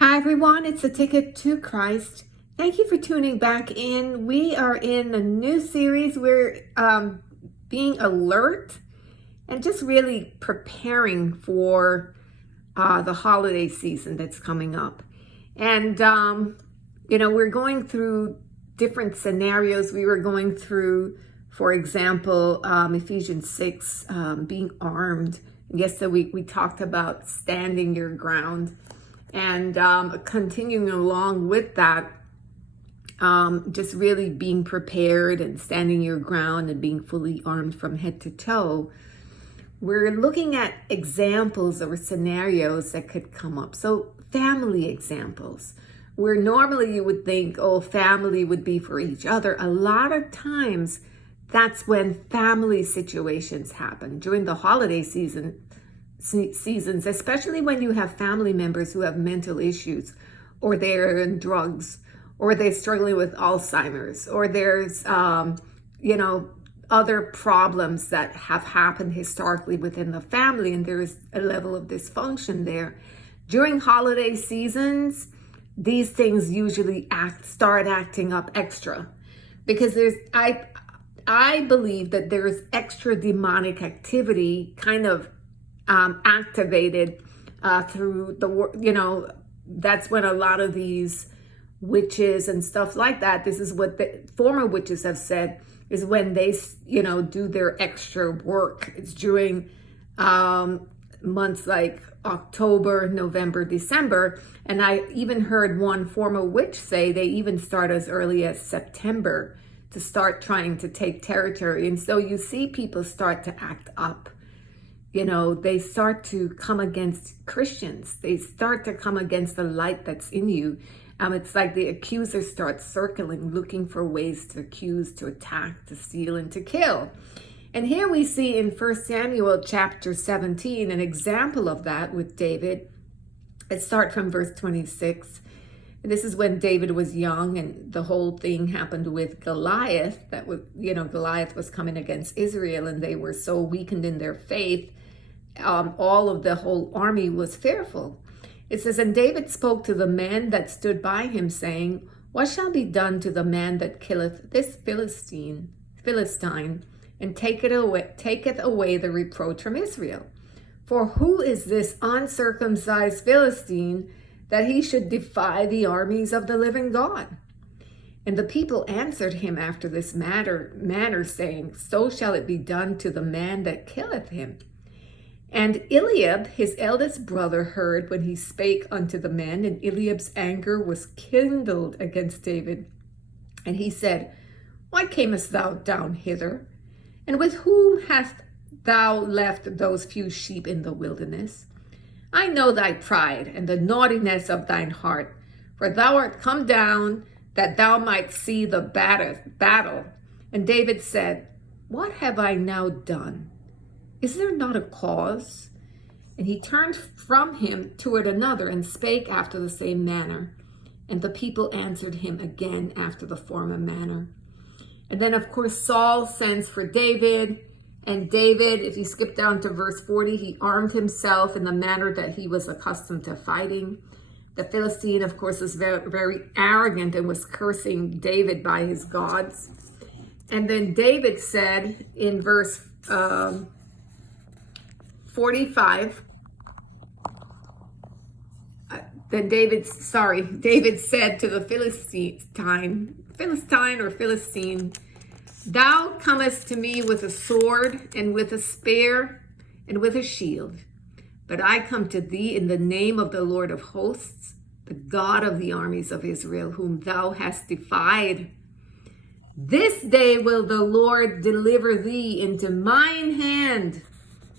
Hi everyone, it's A Ticket to Christ. Thank you for tuning back in. We are in a new series. We're being alert and just really preparing for the holiday season that's coming up. And, we're going through different scenarios. We were going through, for example, Ephesians 6, being armed. Yesterday we talked about standing your ground. And continuing along with that, just really being prepared and standing your ground and being fully armed from head to toe, we're looking at examples or scenarios that could come up. So family examples, where normally you would think, oh, family would be for each other. A lot of times that's when family situations happen during the holiday seasons, especially when you have family members who have mental issues, or they're in drugs, or they're struggling with Alzheimer's, or there's other problems that have happened historically within the family, and there's a level of dysfunction there. During holiday seasons, these things usually start acting up extra, because I believe that there's extra demonic activity kind of activated through that's when a lot of these witches and stuff like that, this is what the former witches have said, is when they do their extra work. It's during months like October, November, December. And I even heard one former witch say they even start as early as September to start trying to take territory. And so you see people start to act up. They start to come against Christians. They start to come against the light that's in you. It's like the accuser starts circling, looking for ways to accuse, to attack, to steal, and to kill. And here we see in 1 Samuel chapter 17, an example of that with David. Let's start from verse 26. This is when David was young, and the whole thing happened with Goliath. Goliath was coming against Israel, and they were so weakened in their faith. All of the whole army was fearful. It says, and David spoke to the men that stood by him, saying, what shall be done to the man that killeth this Philistine, and taketh away the reproach from Israel? For who is this uncircumcised Philistine, that he should defy the armies of the living God? And the people answered him after this manner, saying, so shall it be done to the man that killeth him. And Eliab, his eldest brother, heard when he spake unto the men, and Eliab's anger was kindled against David. And he said, why camest thou down hither? And with whom hast thou left those few sheep in the wilderness? I know thy pride and the naughtiness of thine heart, for thou art come down that thou might see the battle. And David said, what have I now done? Is there not a cause? And he turned from him toward another, and spake after the same manner. And the people answered him again after the former manner. And then, of course, Saul sends for David. And David, if you skip down to verse 40, he armed himself in the manner that he was accustomed to fighting. The Philistine, of course, is very, very arrogant and was cursing David by his gods. And then David said in verse 45, David said to the Philistine, thou comest to me with a sword and with a spear and with a shield, but I come to thee in the name of the Lord of hosts, the God of the armies of Israel, whom thou hast defied. This day will the Lord deliver thee into mine hand,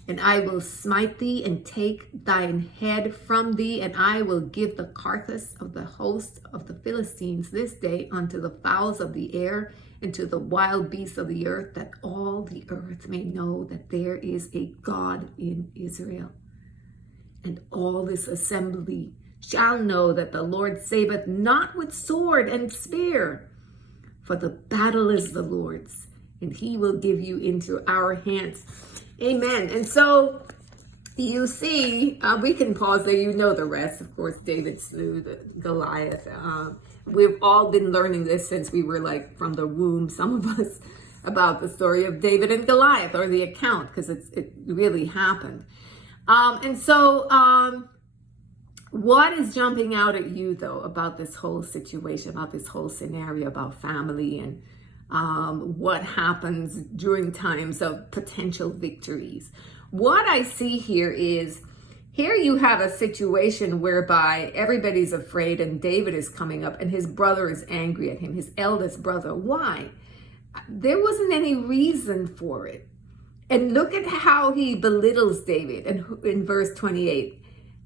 and I will smite thee and take thine head from thee, and I will give the carcass of the host of the Philistines this day unto the fowls of the air and to the wild beasts of the earth, that all the earth may know that there is a God in Israel. And all this assembly shall know that the Lord saveth not with sword and spear, for the battle is the Lord's, and he will give you into our hands. Amen. And so you see, we can pause there. You know the rest. Of course, David slew the Goliath. We've all been learning this since we were like from the womb, some of us, about the story of David and Goliath, or the account, because it really happened. What is jumping out at you, though, about this whole situation, about this whole scenario, about family and what happens during times of potential victories? What I see here is, here you have a situation whereby everybody's afraid and David is coming up and his brother is angry at him, his eldest brother. Why? There wasn't any reason for it. And look at how he belittles David in verse 28.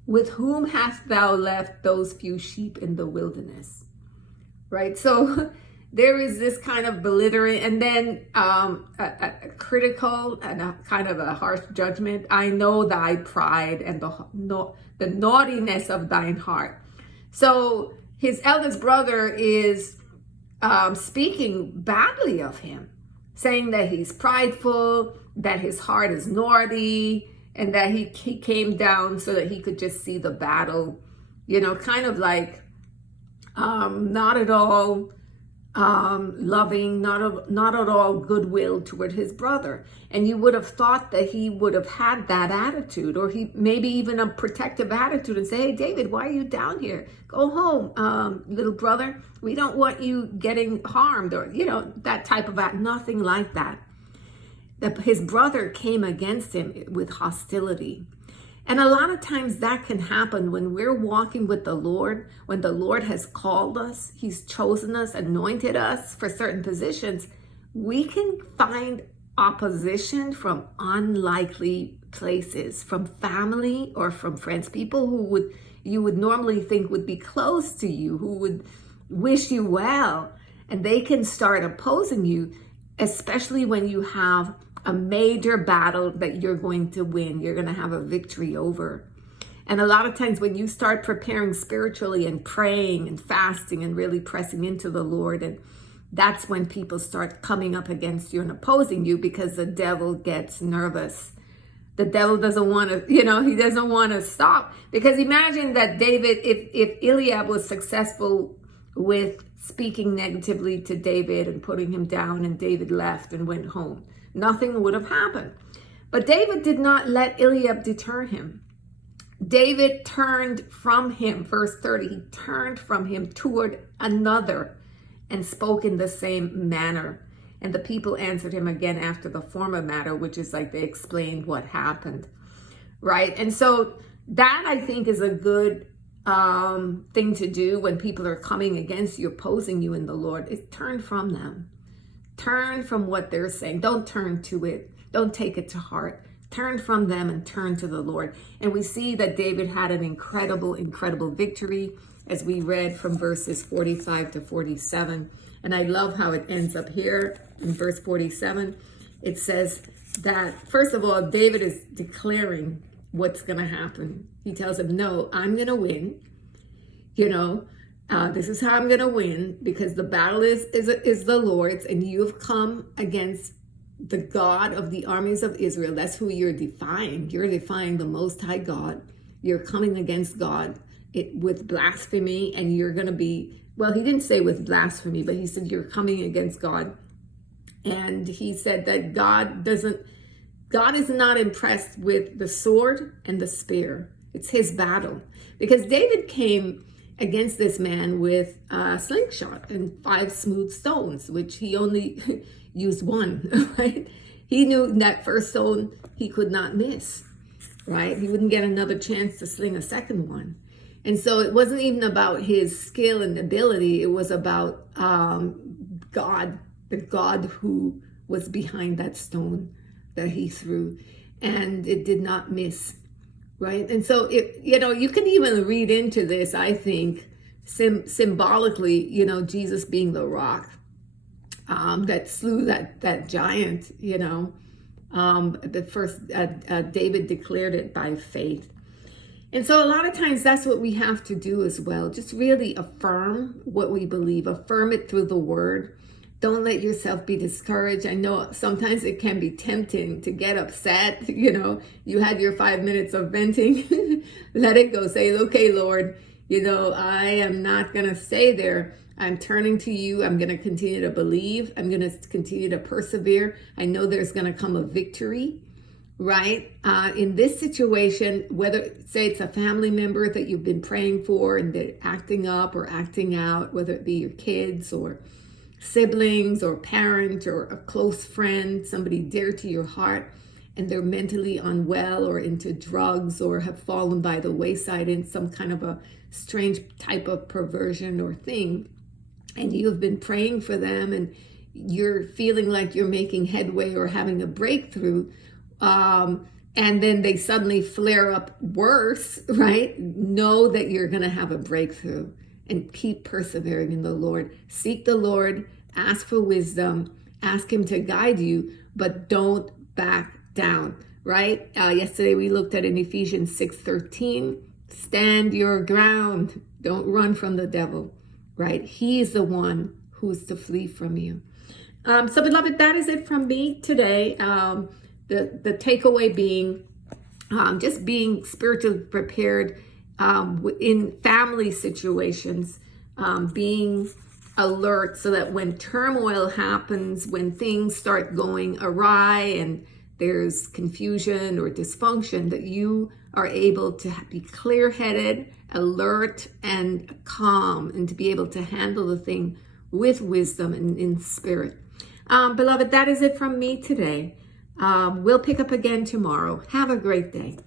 With whom hast thou left those few sheep in the wilderness? Right? So there is this kind of belittling, and then a critical and a kind of a harsh judgment. I know thy pride and the naughtiness of thine heart. So his eldest brother is speaking badly of him, saying that he's prideful, that his heart is naughty, and that he came down so that he could just see the battle, kind of like not at all loving, not at all goodwill toward his brother. And you would have thought that he would have had that attitude, or he maybe even a protective attitude, and say, hey, David, why are you down here? Go home, little brother. We don't want you getting harmed, or, that type of act. Nothing like that. His brother came against him with hostility. And a lot of times that can happen when we're walking with the Lord, when the Lord has called us, he's chosen us, anointed us for certain positions. We can find opposition from unlikely places, from family or from friends, people who you would normally think would be close to you, who would wish you well, and they can start opposing you, especially when you have a major battle that you're going to win, you're going to have a victory over. And a lot of times when you start preparing spiritually and praying and fasting and really pressing into the Lord, and that's when people start coming up against you and opposing you, because the devil gets nervous. The devil doesn't want to, he doesn't want to stop. Because imagine that David, if Eliab was successful with speaking negatively to David and putting him down, and David left and went home, nothing would have happened. But David did not let Eliab deter him. David turned from him, verse 30, he turned from him toward another and spoke in the same manner. And the people answered him again after the former matter, which is like they explained what happened, right? And so that, I think, is a good thing to do when people are coming against you, opposing you in the Lord, is turn from them. Turn from what they're saying. Don't turn to it. Don't take it to heart. Turn from them and turn to the Lord. And we see that David had an incredible, incredible victory, as we read from verses 45 to 47. And I love how it ends up here in verse 47. It says that, first of all, David is declaring what's going to happen. He tells him, no, I'm going to win. This is how I'm going to win, because the battle is the Lord's, and you've come against the God of the armies of Israel. That's who you're defying. You're defying the Most High God. You're coming against God with blasphemy, and you're going to be, well, he didn't say with blasphemy, but he said you're coming against God. And he said that God is not impressed with the sword and the spear. It's his battle. Because David came against this man with a slingshot and 5 smooth stones, which he only used one, right? He knew that first stone he could not miss, right? He wouldn't get another chance to sling a second one. And so it wasn't even about his skill and ability. It was about God, the God who was behind that stone that he threw. And it did not miss. Right. And so, you can even read into this, I think, symbolically, Jesus being the rock that slew that giant, the first David declared it by faith. And so a lot of times that's what we have to do as well. Just really affirm what we believe, affirm it through the word. Don't let yourself be discouraged. I know sometimes it can be tempting to get upset. You had your 5 minutes of venting. Let it go. Say, okay, Lord, I am not going to stay there. I'm turning to you. I'm going to continue to believe. I'm going to continue to persevere. I know there's going to come a victory, right? In this situation, whether say it's a family member that you've been praying for and they're acting up or acting out, whether it be your kids or siblings or parent or a close friend, somebody dear to your heart, and they're mentally unwell or into drugs or have fallen by the wayside in some kind of a strange type of perversion or thing, and you've been praying for them and you're feeling like you're making headway or having a breakthrough, and then they suddenly flare up worse, right? Know that you're going to have a breakthrough. And keep persevering in the Lord. Seek the Lord, ask for wisdom, ask him to guide you, but don't back down, right? Yesterday we looked at in Ephesians 6:13, stand your ground. Don't run from the devil, right? He is the one who's to flee from you. So beloved, that is it from me today. The takeaway being just being spiritually prepared in family situations, being alert so that when turmoil happens, when things start going awry and there's confusion or dysfunction, that you are able to be clear-headed, alert, and calm, and to be able to handle the thing with wisdom and in spirit. Beloved, that is it from me today. We'll pick up again tomorrow. Have a great day.